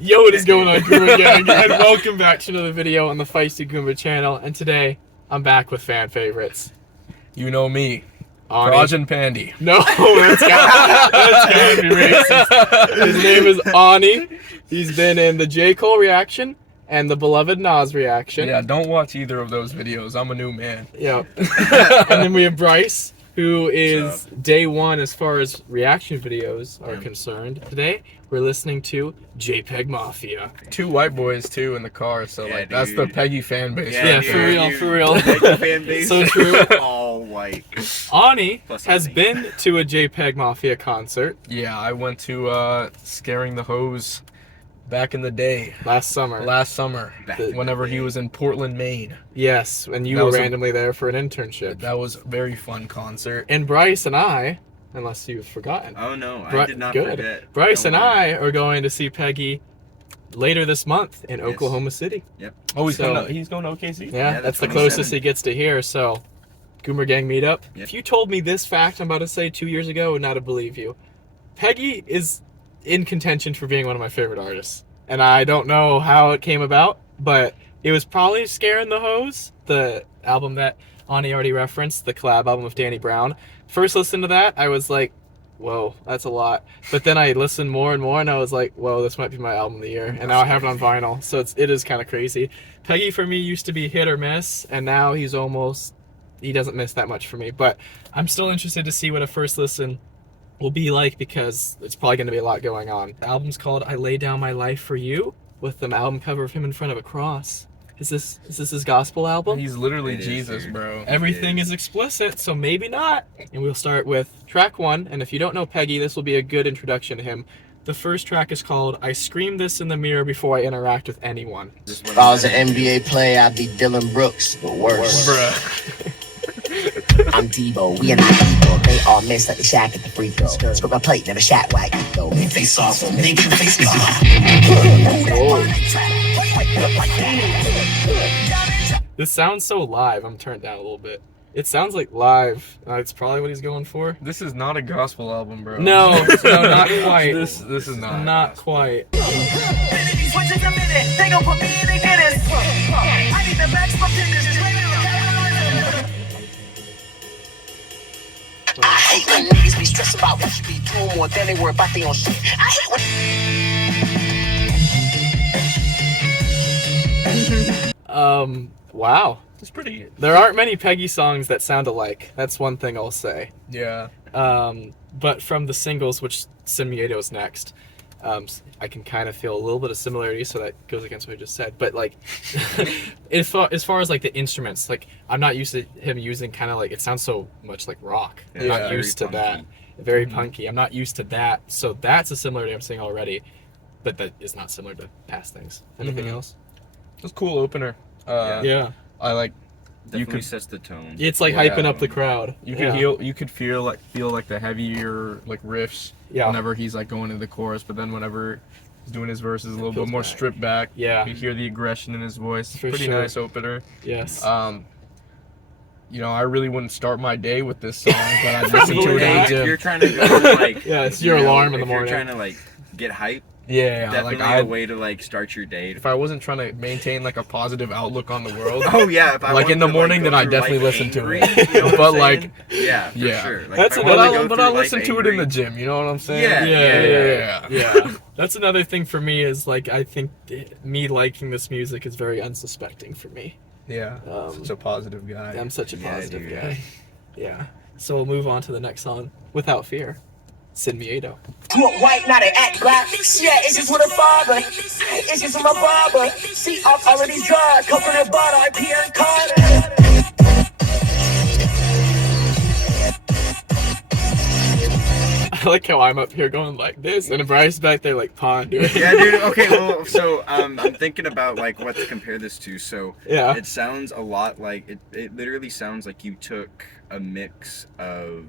Yo, what is going on, Goomba Gang? And welcome back to another video on the Feisty Goomba channel. And today, I'm back with fan favorites. You know me, Ani. Rajan Pandy. No, that's gotta be racist. His name is Ani. He's been in the J. Cole reaction and the Beloved Nas reaction. Yeah, don't watch either of those videos. I'm a new man. Yeah. And then we have Brice, who is day one as far as reaction videos are concerned. Today, we're listening to JPEGMAFIA. Two white boys too in the car, so like that's the Peggy fan base. Yeah, for real. Peggy fan base. So true. All white. Ani Plus has Ani. been to a JPEGMAFIA concert Yeah, I went to Scaring the Hose back in the day, last summer. Back in whenever the he day. was in Portland, Maine. Yes, and you That were was a- randomly there for an internship. That was a very fun concert. And Brice and I, unless you've forgotten. Oh no, Bri- I did not good. forget. Brice Don't and worry. I are going to see Peggy later this month in Yes. Oklahoma City. Oh, he's So- going to OKC. Yeah, Yeah, that's the the closest 27th. he gets to here. So, Goomer Gang meetup. Yep. If you told me this fact I'm about to say 2 years ago, I would not have believed you. Peggy is in contention for being one of my favorite artists. And I don't know how it came about, but it was probably Scaring the Hose, the album that Ani already referenced, the collab album with Danny Brown. First listen to that, I was like, whoa, that's a lot. But then I listened more and more, and I was like, whoa, this might be my album of the year. And now I have it on vinyl, so it is kind of crazy. Peggy for me used to be hit or miss, and now he doesn't miss that much for me. But I'm still interested to see what a first listen will be like, because it's probably going to be a lot going on. The album's called I Lay Down My Life for You, with an album cover of him in front of a cross. Is this his gospel album? He's literally It is, Jesus, dude. bro. Everything is explicit, so maybe not. And we'll start with track 1, and if you don't know Peggy, this will be a good introduction to him. The first track is called I Scream This in the Mirror Before I Interact with Anyone. If I was an NBA player, I'd be Dylan Brooks, but worse. Bruh. I'm Debo, we are not Debo. They all miss like the Shaq at the free throw. Script my plate, never Shaq whack. Though they face off, so make you face off. This sounds so live. I'm turned down a little bit. It sounds like live. It's probably what he's going for. This is not a gospel album, bro. No, not quite. This is not. Not quite. I hate when niggas be stressed about what you be doing more than they worry about their own shit. I hate when Wow. It's pretty. There aren't many Peggy songs that sound alike. That's one thing I'll say. Yeah. But from the singles, which MIEDO is next, I can kind of feel a little bit of similarity, so that goes against what I just said. But like, as far as like the instruments, like I'm not used to him using kind of like, it sounds so much like rock. I'm Yeah, not very used to punky. that. Very punky. I'm not used to that. So that's a similarity I'm seeing already, but that is not similar to past things. Anything else? It's a cool opener. Yeah. I like. Definitely could- sets the tone. It's like Yeah. hyping up the crowd. You could you could feel like the heavier like riffs Yeah. whenever he's like going into the chorus, but then whenever he's doing his verses a little bit Feels more back. stripped back. Yeah. You hear the aggression in his voice. For Pretty sure. nice opener. Yes. You know, I really wouldn't start my day with this song, but I'd listen to it in the If gym. you're trying to go like, Yeah, it's you your know, alarm in the if you're morning. trying to like get hype, Yeah, definitely like a way to like start your day. if I wasn't trying to maintain like a positive outlook on the world, Oh yeah, if I Like, wanted in the to, morning, go then I'd through definitely life listen to angry, it. you know what But, I'm like, saying? yeah, for yeah. sure. Like, That's if I another- wanted to go but through I'll life listen to it in angry- the gym. You know what I'm saying? Yeah. yeah. That's another thing for me, is like, I think me liking this music is very unsuspecting for me. Yeah. Such a positive guy. I'm such a Yeah, positive dude. guy. Yeah. So we'll move on to the next song, Without Fear. MIEDO. you a white, now they act black. Yeah, it's just with a father. It's just with my barber. See, I've already tried. Coconut butter, I pee and Carter. I like how I'm up here going like this, and Bryce back there like pondering. Yeah, dude. Okay, well, so I'm thinking about like what to compare this to. So Yeah. it sounds a lot like it literally sounds like you took a mix of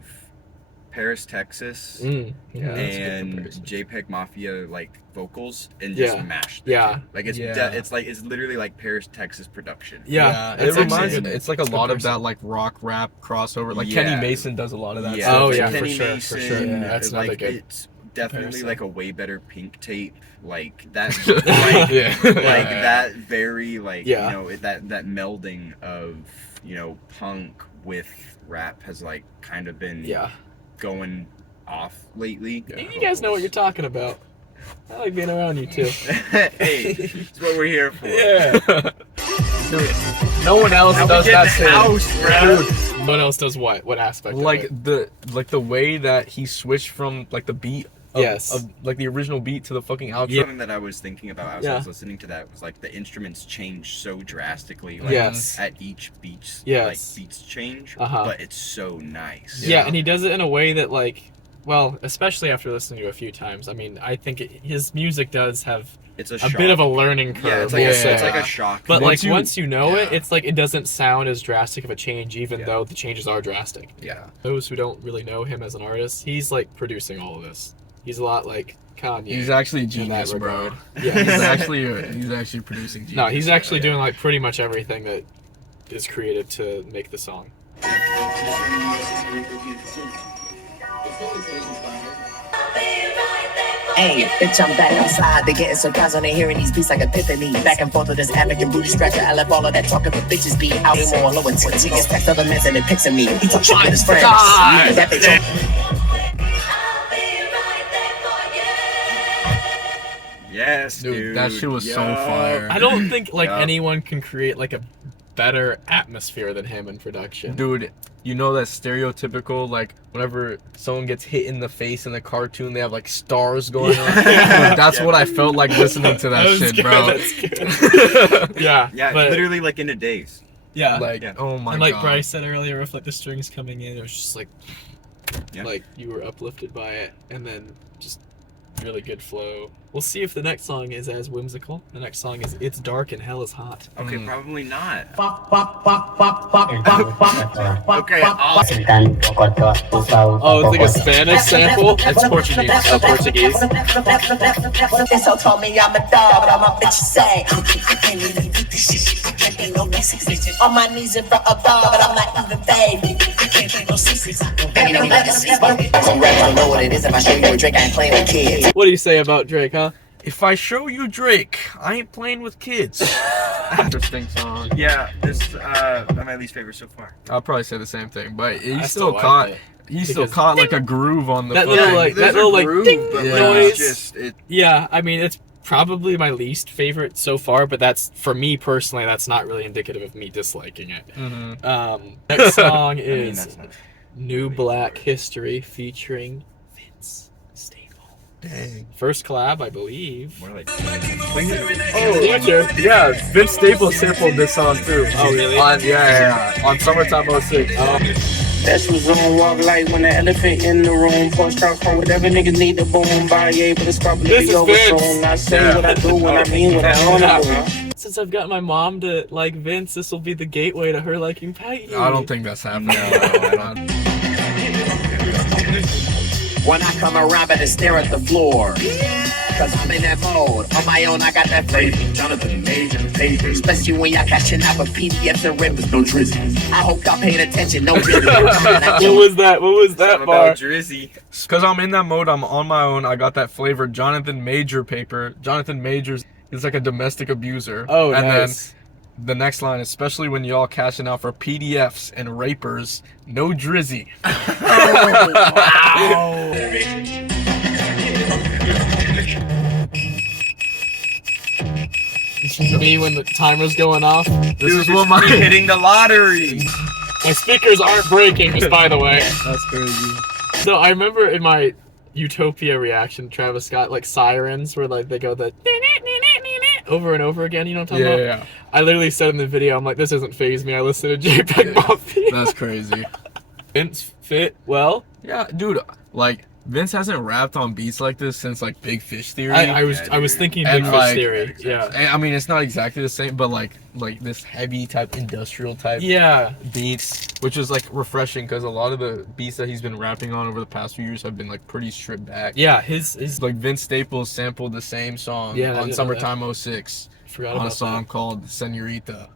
Paris, Texas, Mm, yeah, that's a good and comparison. JPEGMAFIA like vocals and just Yeah. mashed. the Yeah. two. Like it's Yeah. it's literally like Paris, Texas production. Yeah, it that's reminds actually a good it's like a lot of comparison. that like rock rap crossover. Like Yeah. Kenny Mason does a lot of that Yeah. stuff. Oh, yeah, too. for Kenny sure, for Mason, sure. Yeah, that's another like good. it's definitely comparison. like a way better Pink Tape. Like that, Yeah. like that very like Yeah. you know that melding of punk with rap has like kind of been Yeah. going off lately. You guys know what you're talking about. I like being around you too. Hey, it's what we're here for. Yeah. Dude, no one else Now we does get that the shit. house, bro. Dude, What else does what? What aspect? like of it? the way that he switched from like the beat of, Yes. of like the original beat to the fucking outro. Something that I was thinking about as I Yeah. was listening to that was like the instruments change so drastically. Like, Yes. At each beats, Yes. like beats change, Uh-huh. but it's so nice. Yeah, and he does it in a way that, like, well, especially after listening to it a few times. I mean, I think his music does have It's a a shock. bit of a learning curve. Yeah, it's like, we'll a, say. it's like a shock. But Once once you know it, yeah. it's like it doesn't sound as drastic of a change, even Yeah. though the changes are drastic. Yeah. Those who don't really know him as an artist, he's like producing all of this. He's a lot like Kanye. He's actually in that genius, bro. regard. Yeah. He's actually producing genius. No, he's actually yeah. doing like pretty much everything that is created to make the song. Hey, bitch, I'm back outside. They getting surprised when they hearing these beats like epiphany. Back and forth with this African booty scratcher. I left all of that talking for bitches be out more low and twitch. He gets text other men and it picks at me. He talk shit with his friends. That bitch. Yes, Dude, that shit was so Yo. fire. I don't think like Yeah. anyone can create like a better atmosphere than him in production. Dude, you know that stereotypical, like, whenever someone gets hit in the face in the cartoon, they have, like, stars going on? Dude, that's Yeah. what I felt like listening to that was shit, good, bro. That's good. Yeah, Yeah, but, literally like in a daze. yeah. Like, Yeah. oh my And like god. Brice said earlier, with like the strings coming in, it was just like, Yeah. like you were uplifted by it, and then just really good flow. We'll see if the next song is as whimsical. The next song is "It's Dark and Hell is Hot." Okay, probably not. Okay, Oh, it's like a Spanish sample. It's Portuguese. Oh, Portuguese. This hoe told me I'm a dog, but I'm a bitch say I can't even do this shit. I can't be no basics. On my knees in front of God, but I'm not even baby. I can't be no secrets. Baby, no legacies. I'm ready to know what it is. If I show you a drink, I ain't playing with kids. What do you say about Drake, huh? If I show you Drake, I ain't playing with kids. Interesting song. Yeah, this my least favorite so far. I'll probably say the same thing, but he I still like caught. it. He still Because- caught like a groove on the That fucking- little, like- There's that little, a like, groove, ding but, yeah. like, noise. it's just it. Yeah, I mean it's probably my least favorite so far, but that's for me personally. That's not really indicative of me disliking it. Mhm. Next song I mean, is that's not. New Black History featuring Vince Staples. Dang. First collab, I believe. More like. Oh, Future. yeah, Vince Staples sampled this song too. Oh, really? Yeah. On Summertime 06. That's what's on walk like when the elephant in the room. Post out from whatever niggas need to boom by, yeah, but it's probably This be is over Vince. soon. I say Yeah. what I do when I mean what I wanna do. Since I've got my mom to like Vince, this will be the gateway to her liking Peggy. I don't think that's happening. No, I don't. When I come around, better stare at the floor. Cause I'm in that mode. On my own, I got that flavor. Jonathan Major paper. Especially when y'all cashing out with PDFs and rippers. No drizzy. I hope y'all paying attention. No really. What was that? What was that Something bar? about Drizzy. Because I'm in that mode, I'm on my own. I got that flavored Jonathan Major paper. Jonathan Majors is like a domestic abuser. Oh, and nice. then the next line, especially when y'all cashing out for PDFs and rapers, no drizzy. Me when the timer's going off. This is what my Hitting the lottery. My speakers aren't breaking, just by the way. That's crazy. So I remember in my Utopia reaction, Travis Scott, like sirens, where like they go the over and over again. You know what I'm talking about? Yeah. I literally said in the video, I'm like, this doesn't faze me. I listen to JPEG Mafia. That's crazy. Vince fit well. Yeah, dude. Like Vince hasn't rapped on beats like this since like Big Fish Theory. I was dude. thinking And, Big Fish like- Theory. Yeah. And, I mean, it's not exactly the same, but like this heavy type industrial type Yeah. beats, which is like refreshing because a lot of the beats that he's been rapping on over the past few years have been like pretty stripped back. Yeah. His Like Vince Staples sampled the same song Yeah, I on didn't know Summertime 06 forgot on about a song that. called Senorita.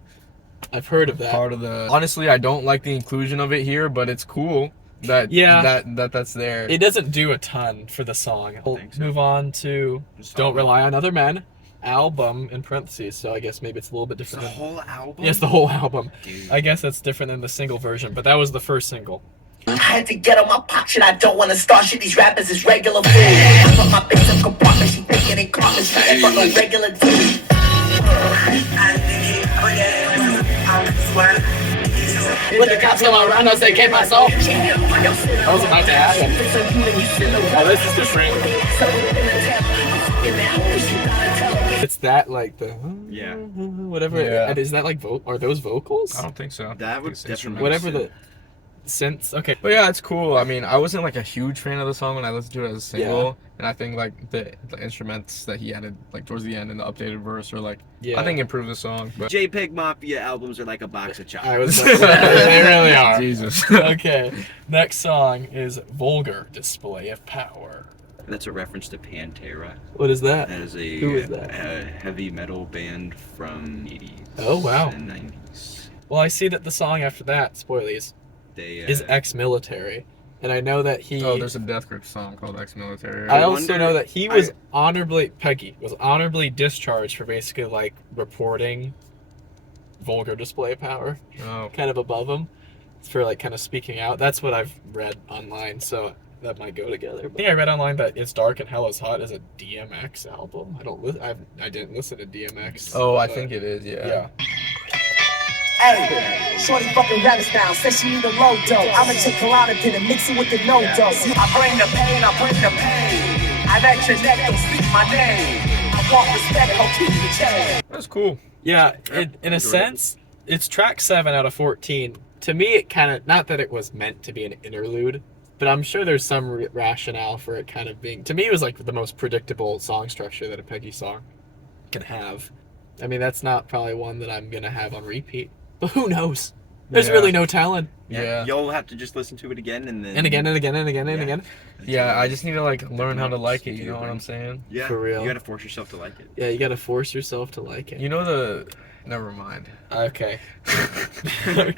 I've heard of that. Part of the. Honestly, I don't like the inclusion of it here, but it's cool. that's there. It doesn't do a ton for the song. We'll think so. move on to Just Don't all- Rely on Other Men album in parentheses, so I guess maybe it's a little bit It's the different. whole album. Yes, the whole album. Dude. I guess that's different than the single version, but that was the first single. I had to get on my pop shit. I don't wanna start shit. These rappers is regular food. I put my bitch in compartment. She thinking in carpet. She ain't fuck no regular dude. When the cops come around us, they can't pass off. That was about to happen. Oh, this is different. It's that like the Yeah. whatever. Yeah. And is that like are those vocals? I don't think so. That would It's definitely instrumental. Whatever the synths. Okay. But yeah, it's cool. I mean, I wasn't like a huge fan of the song when I listened to it as a single, and I think like the instruments that he added like towards the end in the updated verse are like I think improved the song. But JPEGMAFIA albums are like a box of I chocolates. was. They really are. Jesus. Okay. Next song is Vulgar Display of Power. That's a reference to Pantera. What is that? That is Who is that? a heavy metal band from the 80s Oh, wow. and 90s. Well, I see that the song after that, spoilies, They is Exmilitary. And I know that he. Oh, there's a Death Grip song called Exmilitary. I I also wonder- know that he was Peggy was honorably discharged for basically like reporting vulgar display of power, Oh, kind of above him, for like kind of speaking out. That's what I've read online, so that might go together. But I think I read online that It's Dark and Hell is Hot is a DMX album. I didn't listen to DMX. oh, I but- think it is. Yeah. Hey, shorty fucking raps now. Says she need a low dough. I'ma take Klonopin and mix it with the no dose. I bring the pain, I bring the pain. I let your neck don't speak my name. I want respect, I'll keep the chain. That's cool. Yeah, in a enjoyed it. sense, it's track 7 out of 14. To me, it kind of, not that it was meant to be an interlude, but I'm sure there's some rationale for it kind of being, to me, it was like the most predictable song structure that a Peggy song can have. I mean, that's not probably one that I'm going to have on repeat, but who knows? There's Yeah. really no telling. Yeah. You'll have to just listen to it again and then. And again and again and again and Yeah. again. Yeah, I just need to like learn how to like it. Listen You to know it, what man. I'm saying? Yeah. For real. You gotta force yourself to like it. Yeah, you got to force yourself to like it. You know the. Never mind. Okay.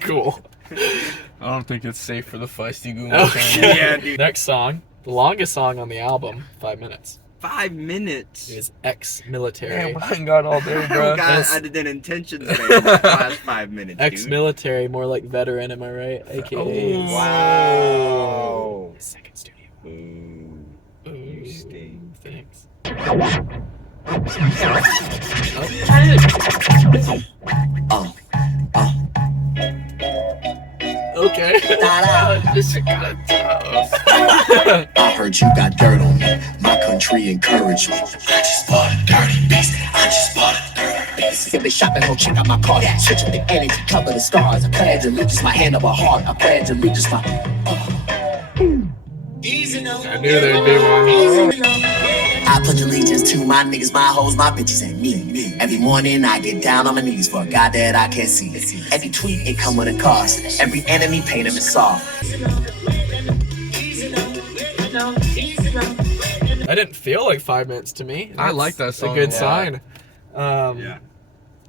Cool. I don't think it's safe for the feisty goon. Okay. Yeah, dude. Next song, the longest song on the album, 5 minutes, 5 minutes. is Ex-Military. Damn, I ain't got all day, bro. God, I did an intentions there. Last 5 minutes. Dude. Ex-Military, more like veteran, am I right? AKA. Oh. Wow. Second studio. Ooh. Ooh, You stink. Thanks. Okay. This shit kinda tough. I heard you got dirt on me. My country encouraged me. I just bought a dirty beast. I just bought a dirty beast. Simply shopping, go check out my car. Switching the energy, cover the stars. I pledge allegiance, my hand over heart. I pledge allegiance, my. I knew there'd be one. I pledge allegiance to my niggas, my hoes, my bitches, and me. Every morning I get down on my knees for a God that I can't see. Every tweet, it come with a cost. Every enemy, pain him and soft. I didn't feel like 5 minutes to me. I like that That's song a good a lot. sign. Yeah.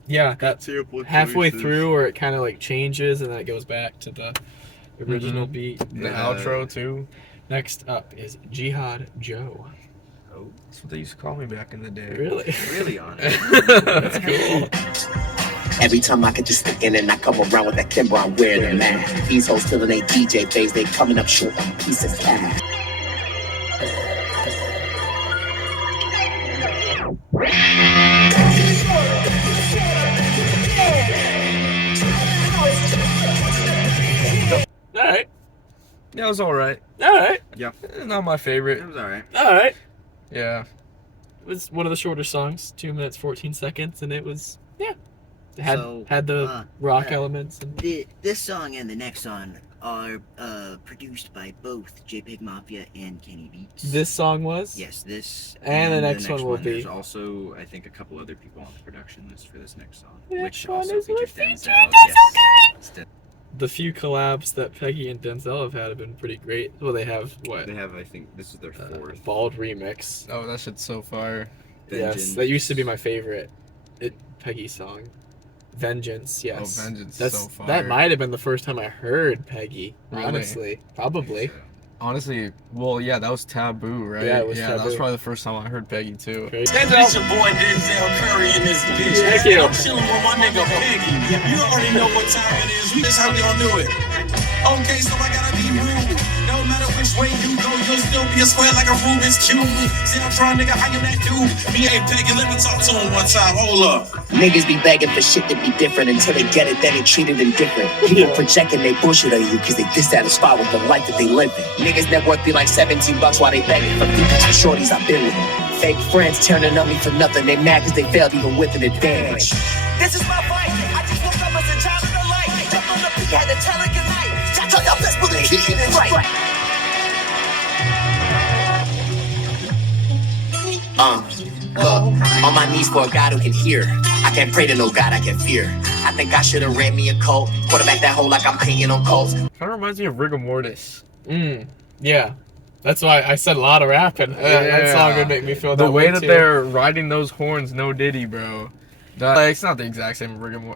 Yeah, that Sample halfway choices. through where it kind of like changes and then it goes back to the original beat. The Yeah. outro too. Next up is Jihad Joe. Oh, That's what they used to call me back in the day. Really? really on it. That's cool. Every time I can just stick in and I come around with that Kimber, I'm wearing their man. These hoes still in their DJ phase, they coming up short on a piece of cash. All right. Yeah, it was alright. All right. Not my favorite. It was alright. All right. Yeah. It was one of the shorter songs, 2 minutes 14 seconds, and it was it had So, had the rock elements. And This song and the next song are produced by both JPEGMAFIA and Kenny Beats. this song was Yes, this And the next one will be- There's also, I think, a couple other people on the production list for this next song, The which next one also is features featuring Denzel. Yes. the few collabs that Peggy and Denzel have had have been pretty great. Well, they have what They have, I think, this is their fourth. Bald remix. Oh, that shit's so fire. Yes, that used to be my favorite Peggy song. Vengeance, yes. Oh, Vengeance is That's so fire. that might have been the first time I heard Peggy. Really? Honestly, probably. Honestly, well, yeah, that was Taboo, right? Yeah, it was that was Taboo. probably the first time I heard Peggy too. Crazy. It's your boy Denzel Curry in this bitch. Thank you. I'm chilling with my nigga Peggy. You already know what time it is. This how we gonna do it. Okay, so I gotta be rude. No matter which way you go, you'll still be a square like a Rubik's Cube. See, I'm trying, nigga, how you that dude? Me ain't Peggy, let me talk to him one time. Hold up. Niggas be begging for shit to be different until they get it, then they treat it indifferent. People projecting they bullshit on you because they dissatisfied with the life that they live in. Niggas net worth be like $17 while they begging for people to shorties I've been with. Fake friends turning on me for nothing. They mad because they failed even with an advantage. This is my fight. I just woke up as a child of the light. Jumped on the peak, had to tell it goodnight. Shots on your best believe he did it right. Look, on my knees for a God who can hear. I can't pray to no God I can fear. I think I should have ran me a coat. Quarterback that hole like I'm painting on Colts. Kind of reminds me of Rigor Mortis. Yeah. That's why I said a lot of rapping. That song would make me feel the that way way that too. they're riding those horns, no Diddy, bro. Like, it's not the exact same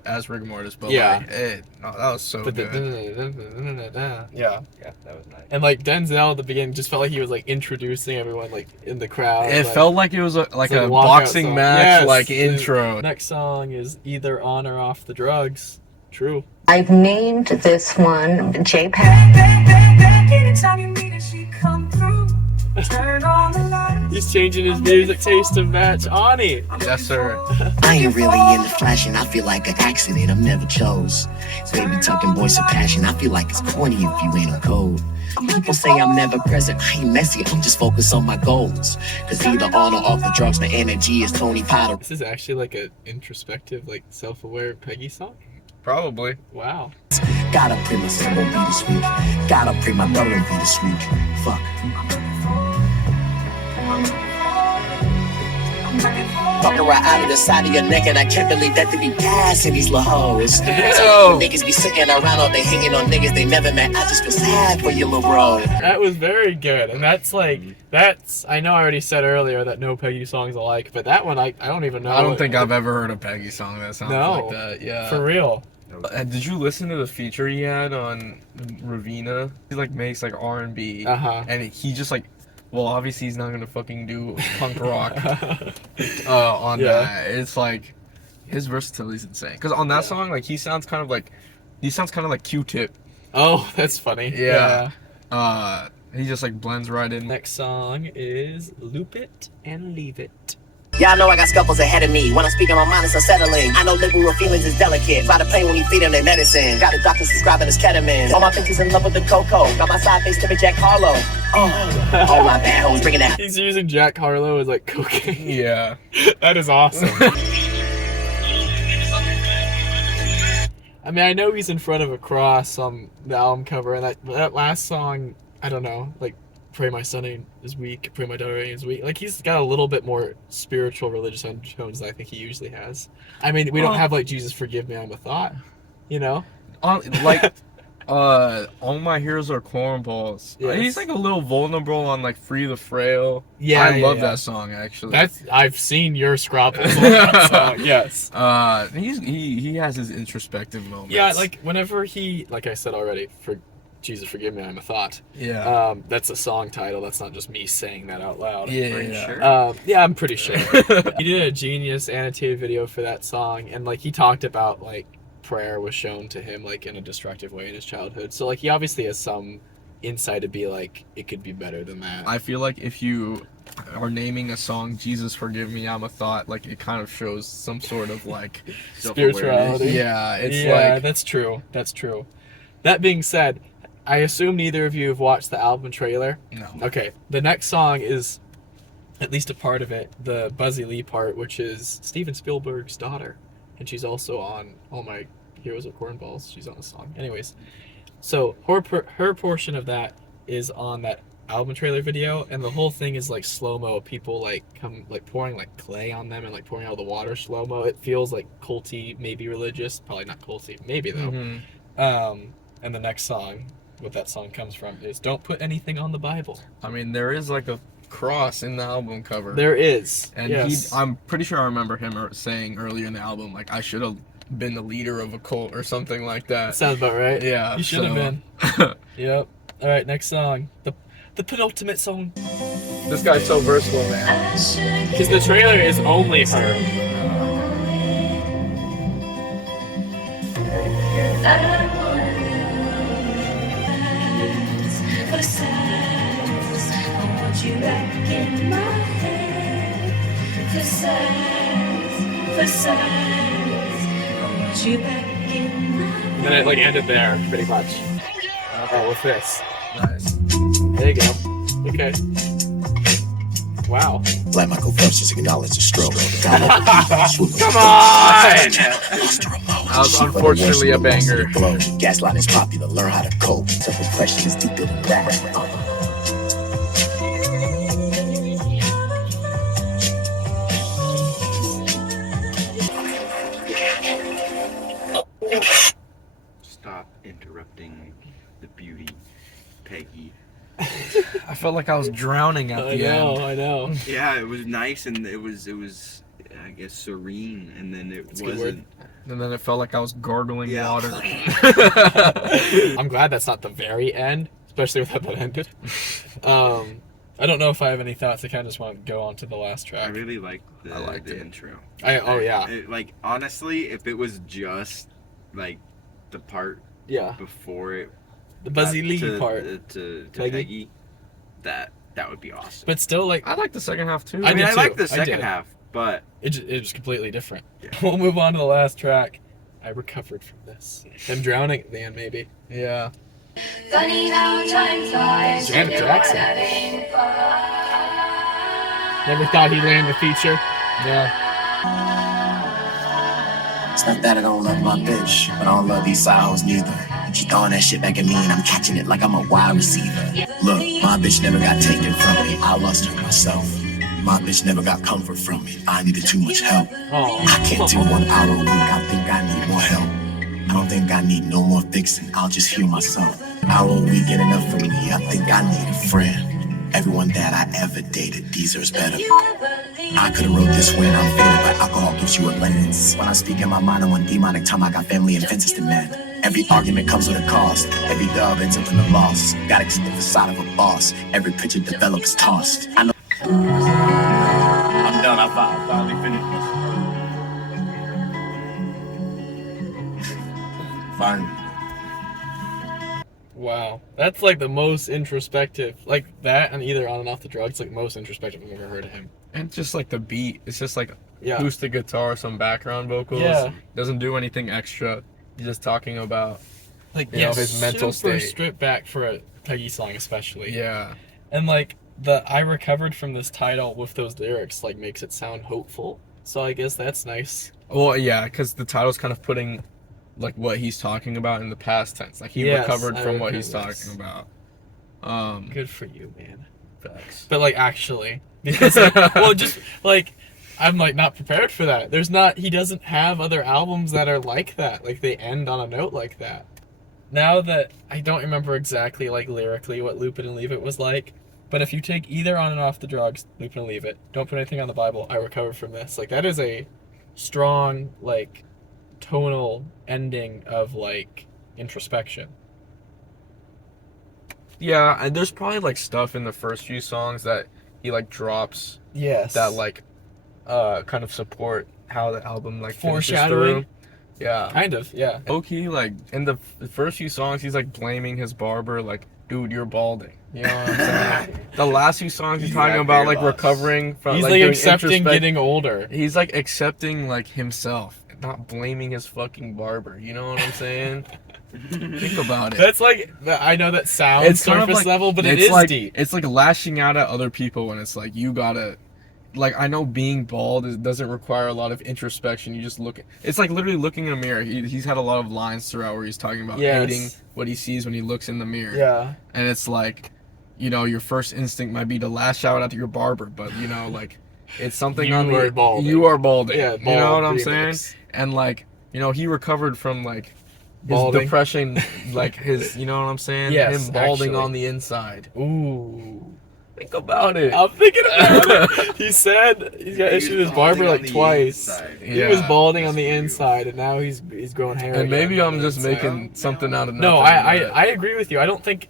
as Rigor Mortis, but Yeah. like, that was so But good. yeah. Yeah, that was nice. And like Denzel at the beginning just felt like he was like introducing everyone like in the crowd. It like, felt like it was like it's a walkout boxing song. match, Yes. like The intro. next song is Either On or Off the Drugs. True. I've named this one JPEG. Anytime you meet her, she come through. Turn on the lights. He's changing his music taste to match Ani. Yes, sir. I ain't really into flashing. I feel like an accident I'm never chose. Baby talking voice of passion. I feel like it's corny if you ain't on code. People say I'm never present. I ain't messy. I'm just focused on my goals. Cause either on or off the drugs, my energy is Tony Potter. This is actually like an introspective, like self-aware Peggy song. Probably. Wow. Gotta pray my son won't be this week. Gotta pray my brother won't be this week. Fuck. Fucking right out of the side of your neck, and I can't believe that they be passing these little hoes. Niggas be sitting around all day hating on niggas they never met. I just feel sad for you, little bro. That was very good, and that's like I know I already said earlier that no Peggy songs alike, but that one I don't even know. I don't think I've ever heard a Peggy song that sounds like that. Yeah. For real. Did you listen to the feature he had on Ravina? He like makes like R&B, and he just like, well, obviously he's not gonna fucking do punk rock on that. It's like his versatility is insane. Cause on that song, like he sounds kind of like Q-Tip. Oh, that's funny. Yeah. He just like blends right in. Next song is Loop It and Leave It. Y'all know I got scuffles ahead of me. When I'm speaking, my mind is unsettling. I know living with feelings is delicate. Try to play when you feed them their medicine. Got a doctor subscribing us ketamine. All my bitches in love with the cocoa. Got my side face to be Jack Harlow. All my bad hoes bringing that. He's using Jack Harlow as like cocaine. Yeah. That is awesome. I mean, I know he's in front of a cross on the album cover, and that last song, I don't know, like, pray my son is weak, pray my daughter is weak. Like, he's got a little bit more spiritual, religious undertones than I think he usually has. I mean, we don't have, like, Jesus forgive me, I'm a thought, you know? All my heroes are cornballs. Yes. He's like a little vulnerable on like Free the Frail. Yeah, I love that song actually. I've seen your scropples on that song, yes. He has his introspective moments. Yeah, like whenever he, like I said already, for Jesus forgive me, I'm a thought. Yeah. That's a song title. That's not just me saying that out loud. Yeah. Sure? Yeah, I'm pretty sure. He did a genius annotated video for that song, and like he talked about like prayer was shown to him like in a destructive way in his childhood. So like he obviously has some insight to be like it could be better than that. I feel like if you are naming a song Jesus forgive me I'm a thought, like it kind of shows some sort of like spirituality. Yeah, it's like that's true. That's true. That being said, I assume neither of you have watched the album trailer. No. Okay. The next song is at least a part of it, the Buzzy Lee part, which is Steven Spielberg's daughter. And she's also on All My Heroes Are Cornballs. She's on the song. Anyways, so her portion of that is on that album trailer video, and the whole thing is like slow-mo. People like come like pouring like clay on them and like pouring out the water slow-mo. It feels like culty, maybe religious. Probably not culty, maybe though. Mm-hmm. And the next song, what that song comes from, is Don't Put Anything on the Bible. I mean, there is like a cross in the album cover. There is. And yes. I'm pretty sure I remember him saying earlier in the album, like, I should have been the leader of a cult or something like that. Sounds about right. Yeah. You should have been. Yep. All right, next song. The penultimate song. This guy's so versatile, man. Because the trailer is only her. And then it like ended there, pretty much. Oh, what's this? Nice. There you go. Okay. Wow. Black Michael Phelps just acknowledged the stroke. Come on! That was unfortunately a banger. Gaslight is popular, learn how to cope. Self-oppression is deeper than that. Stop interrupting the beauty, Peggy. I felt like I was drowning at the end. I know. Yeah, it was nice and it was I guess serene, and then it wasn't. And then it felt like I was gargling water. I'm glad that's not the very end, especially with how that ended. I don't know if I have any thoughts. I kind of just want to go on to the last track. I really liked the intro. Like honestly, if it was just like the part before it, the Buzzy Lee part to Peggy, that would be awesome. But still, like I like the second half too. I like the second half, but it was completely different. Yeah. We'll move on to the last track. I recovered from this. Him drowning at the end, maybe. Yeah. Funny how time flies. Janet Jackson. Never thought he'd land the feature. Yeah. It's not that I don't love my bitch, but I don't love these side hoes neither. She throwing that shit back at me and I'm catching it like I'm a wide receiver. Look, my bitch never got taken from me. I lost her myself. My bitch never got comfort from me. I needed too much help. I can't do 1 hour a week. I think I need more help. I don't think I need no more fixing. I'll just heal myself. Hour a week ain't enough for me. I think I need a friend. Everyone that I ever dated deserves better. I could've wrote this when I'm faded, but alcohol gives you a lens. When I speak in my mind on one demonic time, I got family and fences to mend. Every argument comes with a cost. Every dub ends up in a loss. Gotta keep the facade of a boss. Every picture develops tossed. I know. I'm done. I finally finished. Fine. Wow, that's like the most introspective, like that, and either On and Off the Drugs, like most introspective I've ever heard of him. And just like the beat, it's just like acoustic guitar, some background vocals. Yeah, doesn't do anything extra. He's just talking about like you know, his mental state. Stripped back for a Peggy song, especially. Yeah, and like the I recovered from this title with those lyrics, like makes it sound hopeful. So I guess that's nice. Well, yeah, because the title's kind of putting like what he's talking about in the past tense. Like he recovered from what he's talking about. Good for you, man. Facts. But like actually, because like, well, just like I'm like not prepared for that. He doesn't have other albums that are like that. Like they end on a note like that. Now that I don't remember exactly like lyrically what Loop It and Leave It was like, but if you take either On and Off the Drugs, Loop It and Leave It, don't put anything on the Bible, I recovered from this. Like that is a strong like tonal ending of like introspection. Yeah, and there's probably like stuff in the first few songs that he like drops. Yes. That like kind of support how the album like foreshadowing. Yeah. Kind of, yeah. Okay, like in the first few songs he's like blaming his barber, like, dude, you're balding. You know what I'm saying? The last few songs he's talking about like recovering from he's like accepting getting older. He's like accepting like himself, not blaming his fucking barber. You know what I'm saying? Think about it. That's like, I know that sounds surface like, level, but it is like, deep. It's like lashing out at other people when it's like, you gotta, like, I know being bald doesn't require a lot of introspection. You just look, it's like literally looking in a mirror. He's had a lot of lines throughout where he's talking about hating what he sees when he looks in the mirror. Yeah. And it's like, you know, your first instinct might be to lash out at your barber, but you know, like, it's something on the, balding. You are balding. Yeah, you know what I'm saying? And like, you know, he recovered from like, his depression, like his, you know what I'm saying? Yes, him balding actually. on the inside. Ooh. Think about it. I'm thinking about it. He said he's got issues with his barber like twice. He was balding on the inside, and now he's growing hair. And maybe I'm just making something out of nothing. No, I agree with you. I don't think.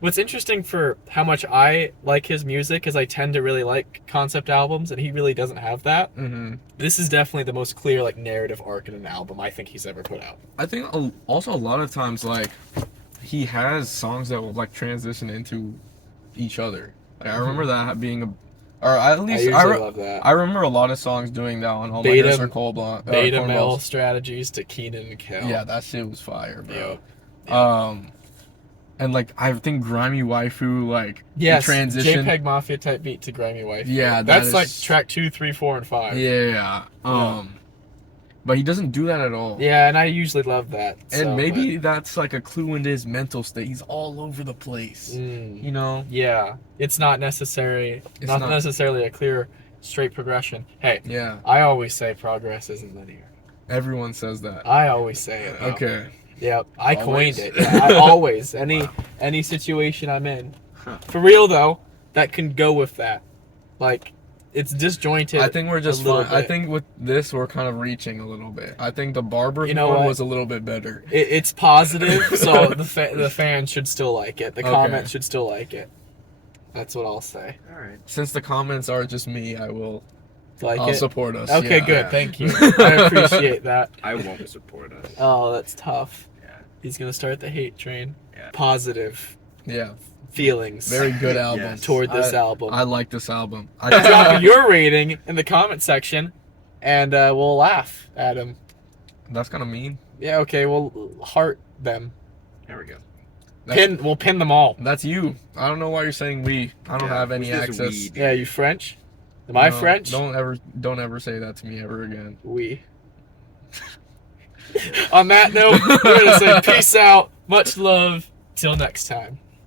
What's interesting for how much I like his music is I tend to really like concept albums, and he really doesn't have that. Mm-hmm. This is definitely the most clear like narrative arc in an album I think he's ever put out. I think also a lot of times like he has songs that will like transition into each other. Like, I remember that being or at least I love that. I remember a lot of songs doing that on All My Hits Are Cold Blonde. Beta Mel strategies to Keenan and Kel. Yeah, that shit was fire, bro. Yeah. And like I think Grimy Waifu, like yes, transition JPEGMAFIA type beat to Grimy Waifu. Yeah, that's like track 2, 3, 4, and 5. Yeah. But he doesn't do that at all. Yeah, and I usually love that. And maybe that's like a clue into his mental state. He's all over the place. You know? Yeah. It's not necessarily a clear, straight progression. Hey. Yeah. I always say progress isn't linear. Everyone says that. I always say it. Okay. Yep. I coined it. Yeah, I always. Any situation I'm in. For real though, that can go with that. Like, it's disjointed. I think we're just fine. I think with this, we're kind of reaching a little bit. I think the barber one was a little bit better. It's positive, so the fans should still like it. The comments should still like it. That's what I'll say. All right. Since the comments are just me, I'll it? support us. Okay, good. Thank you. I appreciate that. I won't support us. Oh, that's tough. Yeah. He's gonna start the hate train. Yeah. Positive. Yeah. Feelings. Very good album. Toward this album. I like this album. Drop your rating in the comment section, and we'll laugh at him. That's kind of mean. Yeah. Okay. We'll heart them. There we go. We'll pin them all. That's you. I don't know why you're saying we. I don't have any access. Yeah, you French? Am I French? Don't ever say that to me ever again. We. On that note, we're gonna say peace out. Much love. Till next time.